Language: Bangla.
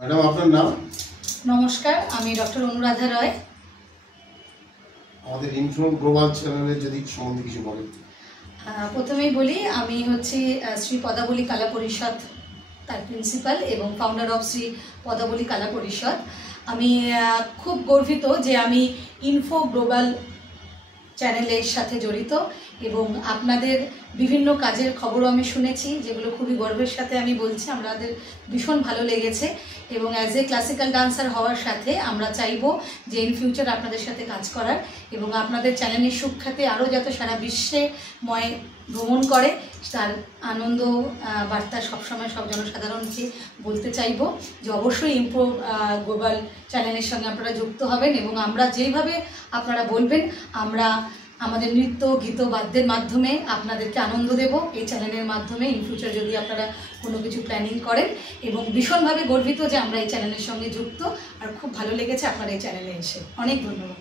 ম্যাডাম আপনার নাম? নমস্কার, আমি ডক্টর অনুরাধা রয়। আমাদের ইনফ্লো গ্লোবাল চ্যানেলের যদি সম্বন্ধে কিছু বলেন। প্রথমেই বলি, আমি হচ্ছি শ্রী পদাবলী কলা পরিষদ তার প্রিন্সিপাল এবং ফাউন্ডার অফ শ্রী পদাবলী কলা পরিষদ। আমি খুব গর্বিত যে আমি ইনফো গ্লোবাল চ্যানেলের সাথে জড়িত এবং আপনাদের বিভিন্ন কাজের খবরও আমি শুনেছি, যেগুলো খুবই গর্বের সাথে আমি বলছি। আমাদের ভীষণ ভালো লেগেছে এবং অ্যাজ এ ক্লাসিক্যাল ডান্সার হওয়ার সাথে আমরা চাইবো যে ইন ফিউচার আপনাদের সাথে কাজ করার এবং আপনাদের চ্যানেলের সুখ্যাতি আরও যাতে সারা বিশ্বে ভ্রমণ করে, তার আনন্দ বার্তা সবসময় সব জনসাধারণকে বলতে চাইবো যে অবশ্যই ইনফো গ্লোবাল চ্যানেলের সঙ্গে আপনারা যুক্ত হবেন এবং আমরা যেইভাবে আপনারা বলবেন আমরা আমাদের নৃত্য গীত বাদ্যের মাধ্যমে আপনাদেরকে আনন্দ দেব এই চ্যানেলের মাধ্যমে। ইন ফিউচার যদি আপনারা কোনো কিছু প্ল্যানিং করেন, এবং ভীষণভাবে গর্বিত যে আমরা এই চ্যানেলের সঙ্গে যুক্ত, আর খুব ভালো লেগেছে আপনার এই চ্যানেলে এসে। অনেক ধন্যবাদ।